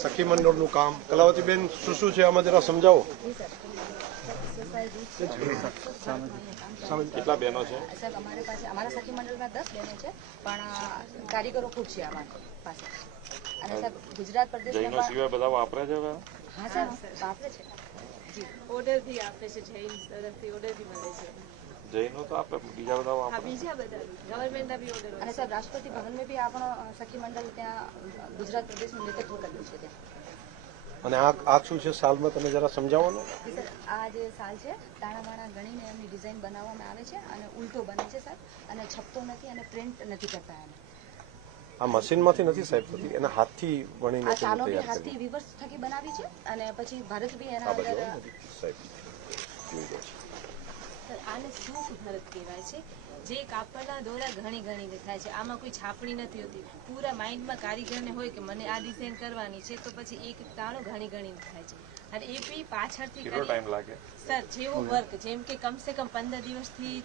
સખી મંડળનું કામ કલાવતીબેન શું છે આમાં જરા સમજાવો. કેટલા બહેનો છે? સાહેબ અમારી પાસે અમારા સખી મંડળમાં 10 બહેનો છે, પણ કારીગરો ખૂબ છે અમારી પાસે. અને સાહેબ ગુજરાત પ્રદેશમાં સિવાય બધા વાપરે છે? હા સાહેબ વાપરે છે. જી ઓર્ડરથી આપે છે, જૈન તરફથી ઓર્ડરથી મળે છે. જૈનો તો આપણે બીજા બધા વાપરે. બીજા બધા ગવર્મેન્ટના બી ઓર્ડર. અને સાહેબ રાષ્ટ્રપતિ ભવનમાં બી આપણો સખી મંડળ ત્યાં ગુજરાત પ્રદેશનું નેતૃત્વ કર્યું છે ત્યાં. અને આ શું છે સાલમાં તમે જરા સમજાવો ને. આ જે સાલ છે તાણાવાણા ગણીને એમની ડિઝાઇન બનાવવામાં આવે છે અને ઉલટો બને છે સાહેબ, અને છપતો નથી અને પ્રિન્ટ નથી કરતા એને. આ મશીનમાંથી નથી સાહેબ થતી, એના હાથથી વણીને આ સાલો બી હાથથી વિવર્સ થકી બનાવી છે અને પછી ભારત બી એના અંદર સાહેબ આને શું ભારત કહેવાય છે? જે કાપડના દોરા ઘણી થાય છે, આમાં કોઈ છાપણી નથી હોતી. પૂરા માઇન્ડમાં કારીગરને હોય કે મને આ ડિઝાઇન કરવાની છે, તો પછી એક તાણો ઘણી થાય છે. અને એ બી પાછળથી કેટલો ટાઈમ લાગે સર? જેવો વર્ક, જેમ કે કમસે કમ 15 દિવસથી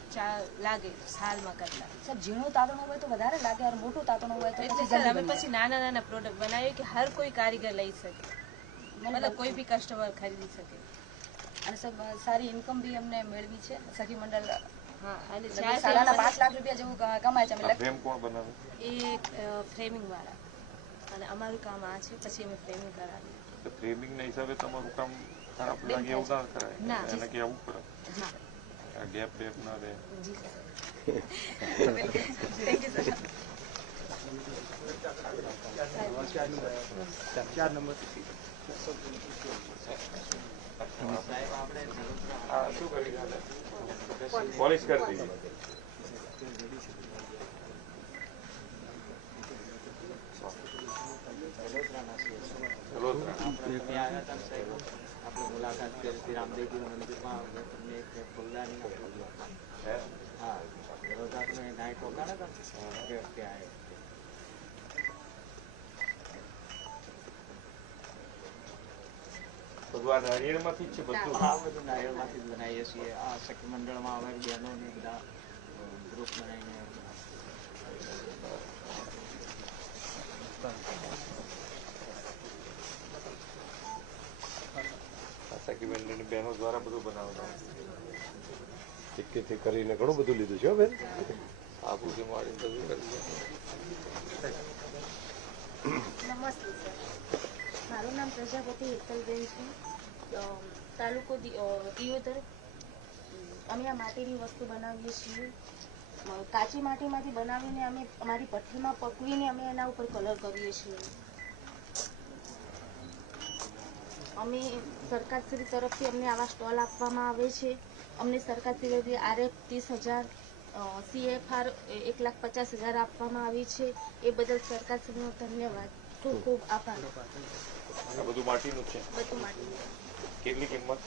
લાગે સાલમાં કરતા. સર ઝીણું તાતણું હોય તો વધારે લાગે અને મોટું તાતણું હોય તો એટલે સર અમે પછી નાના પ્રોડક્ટ બનાવીએ કે હર કોઈ કારીગર લઈ શકે, મતલબ કોઈ બી કસ્ટમર ખરીદી શકે. અને સર સારી ઇન્કમ બી અમને મેળવી છે સખી મંડળ. હા, અને સાલાના 5 લાખ રૂપિયા જેવું કમાય છે. ફ્રેમ કોણ બનાવે? એ ફ્રેમિંગ વાળા. અને અમારું કામ આ છે, પછી અમે ફ્રેમિંગ કરાવીએ. તો ફ્રેમિંગ ના હિસાબે તમારું કામ ખરાબ લાગે એવું ના કરાય, એને કે આવું કરે. આ ગેપ ના રહે. જી sir. Thank you sir. 4 number શું કરી પોલિશ કરી દીધી. આપણે મુલાકાત કરી રામદેવજી મંદિરમાં તમને એક ફૂલદાની હા વડોદરા में नाइट होगा ना क्या है બધું આ નારિયેળમાંથી જ છે બધું? હા, બધું નારિયેળમાંથી જ બનાવીએ છીએ. આ સખી મંડળમાં અમે બહેનોને બધા ગ્રુપ બનાવીને સખી મંડળની બહેનો દ્વારા બધું બનાવવાનું. ટિકિટથી કરીને ઘણું બધું લીધું છે બેન. આબુથી મળીને બધું કરી. નમસ્તે સર, મારું નામ પ્રજાપતિ હેતલબેન છે, તાલુકો દિયોદર. અમે આ માટીની વસ્તુ બનાવીએ છીએ. કાચી માટીમાંથી બનાવીને અમે અમારી ભઠ્ઠીમાં પકવીને અમે એના ઉપર કલર કરીએ છીએ. અમે સરકારશ્રી તરફથી અમને આવા સ્ટોલ આપવામાં આવે છે. અમને સરકારશ્રી RF 30,000 CFR 1,50,000 આપવામાં આવી છે. એ બદલ સરકારશ્રીનો ધન્યવાદ. ખૂબ ખૂબ આભાર. આ બધું માટીનું છે? બધું માટીનું. કેટલી કિંમત?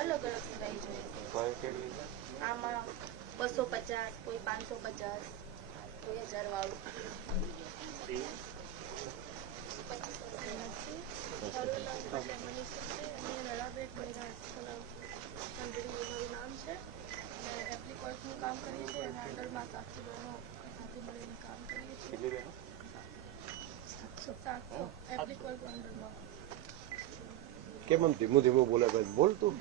અલગ અલગ પ્રાઇસ હોય. કેટલી? આમાં 250, કોઈ 550, કોઈ 1000 વાળું. નામ છે. એપ્લિકોટનું કામ કરીએ છીએ અને અંડરમાં 700 બહેનો સાથે મળીને કામ કરીએ છીએ. 700 એપ્લિકોટ અંડરમાં. કેમ ધીમું ધીમું બોલે ભાઈ? બોલ તું.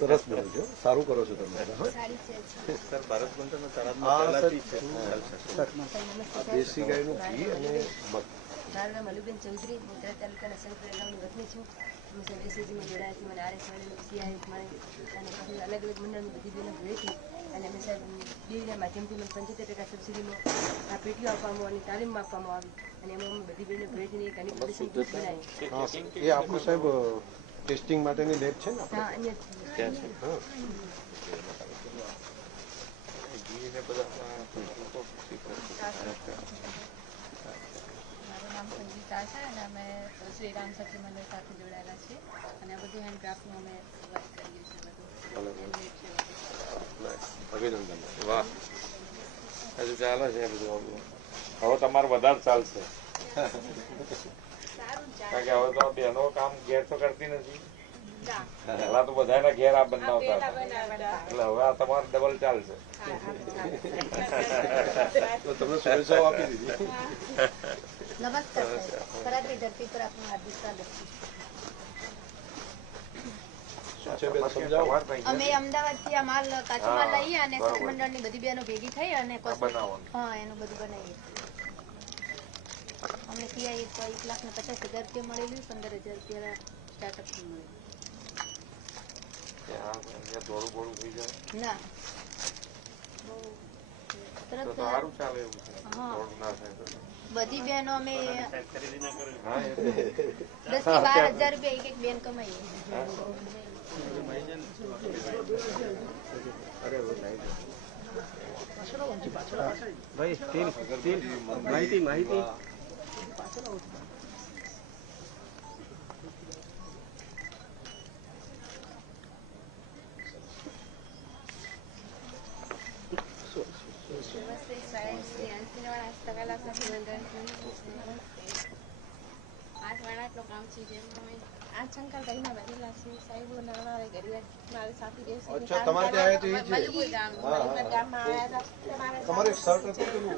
સરસ બોલો છો, સારું કરો છો તમે. સર ભારત મંત્રનો દેશી ગાયનું ઘી અને મગ. મારું નામ અલુબેન ચૌધરી, ગુજરાત તાલુકાના સંતપુરા ગામની વતની છું. હું સર એસએજીમાં જોડાયા છું. મને RS CI મારે અને પછી અલગ અલગ મંડળની બધી બહેનો જોઈતી અને અમે સાહેબ બીના માધ્યમથી મને 75% સબસિડીમાં આ પેટીઓ આપવામાં અને તાલીમ આપવામાં આવી અને એમાં અમે બધી બહેનો જોઈતી ઘણી પોલિસી બનાવી. એ આપણું સાહેબ ટેસ્ટિંગ માટેની લેબ છે ને? હા, અહીંયા ક્યાં છે? મારું નામ સંગીતા છે અને અમે શ્રી રામ સખી મંડળ સાથે જોડાયેલા છીએ અને આ બધું હેન્ડક્રાફ્ટનું અમે વર્ક કરીએ છીએ. અભિનંદન. વાહ, હજુ ચાલે છે બધું. હવે તમારે વધારે ચાલશે, કારણ કે હવે તો બહેનો કામ ઘેર તો કરતી નથી. પેલા તો બધાના ઘેર આ બનાવતા હતા એટલે હવે આ તમારે ડબલ ચાલશે. તો તમને શુભેચ્છાઓ આપી દીધી. નમસ્કાર સાહેબ. ખરાબની ધરતી પર આપનું હાર્દિક સ્વાગત છે. શું છે બેન સમજાવો. અમે અમદાવાદથી આ માલ કાચો માલ લઈએ અને સત્મંડળની બધી બહેનો ભેગી થઈ અને હા એનું બધું બનાવીએ. અમને સીઆઈ 1,50,000 રૂપિયા મળેલું, 15,000 રૂપિયા સ્ટાર્ટઅપ મળેલું. દોડું બોડું થઈ જાય ના તો સારું ચાલે એવું છે. દોડું ના થાય તો બધી બહેનો અમે હા, 10 થી 12,000 રૂપિયા એક બેન કમાઈએ. માહિતી અચ્છા તમારે ત્યાં આવ્યા તો એ છે. તમારે શર્ટ હતું પેલું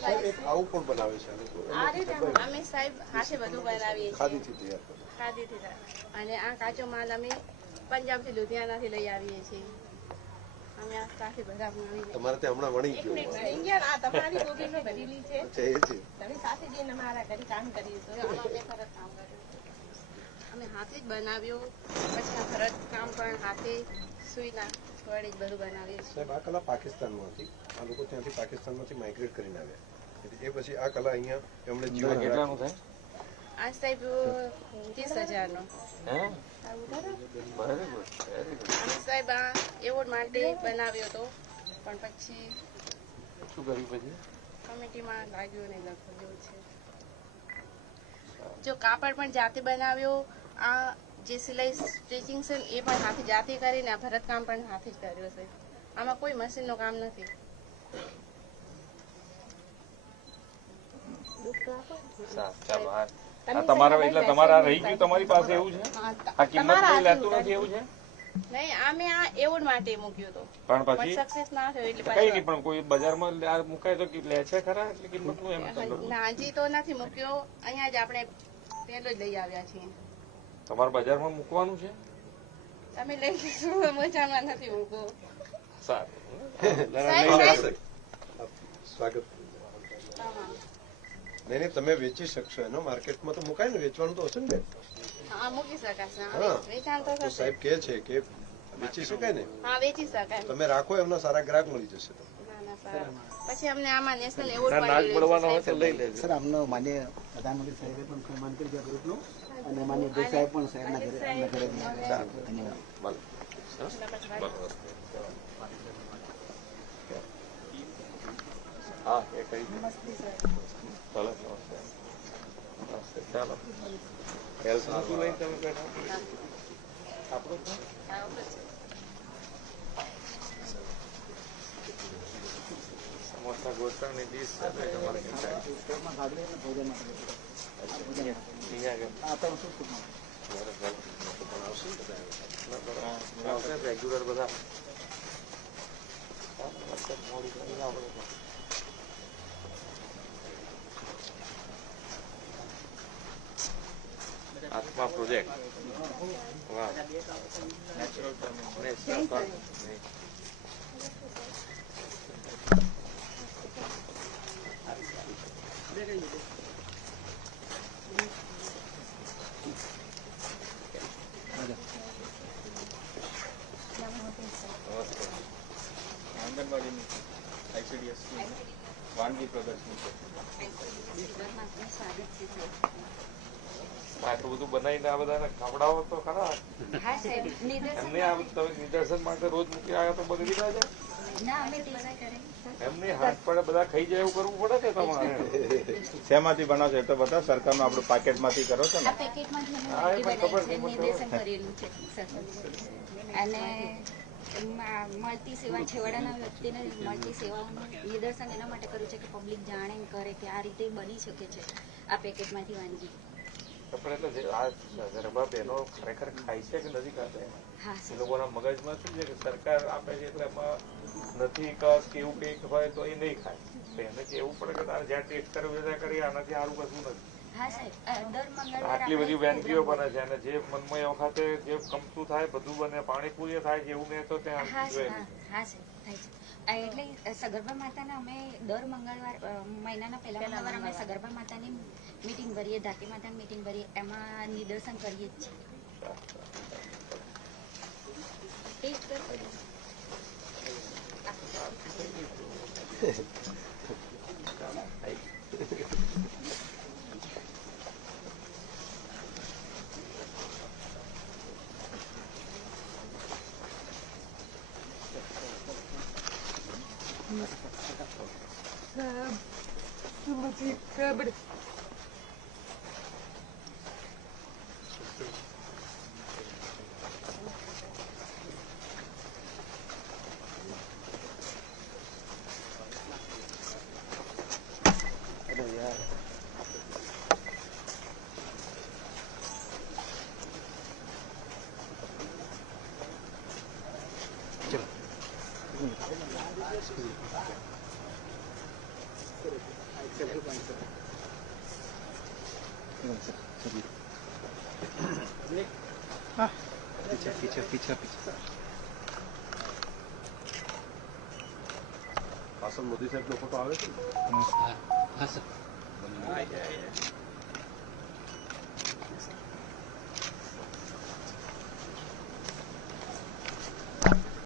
સાહેબ એક આવું પણ બનાવે છે અમે સાહેબ હાથે બધું બનાવીએ છીએ ખાદીથી તૈયાર કરે. ખાદીથી. અને આ કાચો માલ અમે પંજાબથી લુધિયાનાથી લઈ આવીએ છીએ. અમે આ સાથે બધા બનાવીને તમારે ત્યાં હમણાં વણી ગયો. ઇન્ડિયન આ તમારી કોકીનો ભરેલી છે. અચ્છા એ છે. તમે સાથે જઈને અમારા ઘરે કામ કરીશું. આમાં બે ફરક કામ કર્યું. અમે હાથે જ બનાવ્યું. પછી આ ભરત કામ પણ હાથે સુઈના વડે જ બધું બનાવીએ છીએ. સાહેબ આ કલા પાકિસ્તાનમાં હતી. આ લોકો ત્યાંથી પાકિસ્તાનમાંથી માઇગ્રેટ કરીને આવ્યા. એ પછી આ કલા અહીંયા એમણે જીવન કેટલાનું થાય? આ સાહેબ 30,000 નો. અમે સાહેબ આ એવોર્ડ માટે બનાવ્યો હતો પણ પછી શું કર્યું પછી? કમિટીમાં લાગ્યું નહીં લગભગ એવું છે. જો કાપડ પણ જાતે બનાવ્યો, આ જે સિલાઈ સ્ટિચિંગ છે એ પણ હાથે જાતે કરીને આ ભરતકામ પણ હાથે જ કર્યો છે. આમાં કોઈ મશીનનું કામ નથી. ચાલો આ તમારા એટલે તમારા રહી ગયું તમારી પાસે એવું છે? આ કિંમત કોઈ લેતું નથી એવું છે? નહીં, અમે આ એવોર્ડ માટે મૂક્યો હતો પણ પણ પછી સક્સેસ ના થયો એટલે કઈ નહીં, પણ કોઈ બજારમાં આ મુકાય તો લે છે ખરા એટલે કિંમત નું એમ તમને? ના, હજી તો નથી મૂક્યો. અહીંયા જ આપણે પહેલો જ લઈ આવ્યા છીએ. તમારે બજારમાં મૂકવાનું છે? તમે લઈ લીધું, મજામાં નથી મૂકો. સારું. સ્વાગત. નહીં તમે વેચી શકશો એનો માર્કેટમાં તો મુકાય ને, વેચવાનું તો હશે ને બેન? હા, મૂકી શકાશે. હા. વેચાણ તો તો થશે. સાહેબ કે છે કે વેચી શકાય ને, હા, વેચી શકાય. તમે રાખો એમના સારા ગ્રાહક મળી જશે. ના, ના, સારા. પછી અમને આમાં નેશનલ એવોર્ડ નાક પડવાનો હોય તો લઈ લેજો. સર આમનો માન્ય પ્રધાનમંત્રી સાહેબે પણ સન્માન કર્યું છે આ ગ્રુપનું અને માન્ય દેશ સાહેબ પણ સાહેબના ઘરે એમના ઘરે ધન્યવાદ. હા એ કઈ ચાલો ચાલો હેલ્થ નું શું લઈને તમે બેઠા? આપણું સમોસા ગોઠવણી ડીશ તમારે રેગ્યુલર બધા મોડી કરી આપણે આત્મા પ્રોજેક્ટ. વાહ, નેચરલ આંગણવાડીની ICDS વાનગી પ્રદર્શન છે. આટલું બધું બનાવીને આ બધાને ખવડાવો તો ખરા. એમને આ તમે નિદર્શન માટે રોજ મૂકી આવ્યા તો બગડી ના જાય? એમને હાથ પડે બધા ખાઈ જાય એવું કરવું પડે કે તમારે? શેમાંથી બનાવશો? એ તો બધા સરકારનું આપણું પેકેટમાંથી કરો છો ને? હા એ પણ ખબર છે. અને મળતી સેવા છેવાડાના વ્યક્તિને મળતી સેવાઓનું નિદર્શન એના માટે કર્યું છે કે પબ્લિક જાણે કરે કે આ રીતે બની શકે છે આ પેકેટમાંથી વાનગી. પણ એટલે જે આ ગરબા બહેનો ખરેખર ખાય છે કે નથી ખાતા હા એ લોકોના મગજમાં શું છે કે સરકાર આપે છે એટલે એમાં નથી કસ કે એવું કંઈક હોય તો એ નહીં ખાય તો એને કહેવું પડે કે તારે જ્યાં ટેસ્ટ કરવું ત્યાં કરી આનાથી સારું કશું નથી. હા સાહેબ દર મંગળવારે આટલી બધી વાનગીઓ બને છે અને જે મનમાં એ વખતે જે ગમતું થાય બધું બને પાણીપુરી થાય છે એવું મેં તો ત્યાં હા જોયેલું સાહેબ હા સાહેબ થાય છે એટલે સગર્ભા માતાના અમે દર મંગળવાર મહિનાના પહેલા મંગળવાર અમે સગર્ભા માતાની મીટિંગ ભરીએ, ધાકી માતાની મીટિંગ ભરીએ, એમાં નિદર્શન કરીએ જ છીએ. ટેસ્ટ કરો. હાસન મોદી સાહેબનો ફોટો આવે છે ને? હા સર.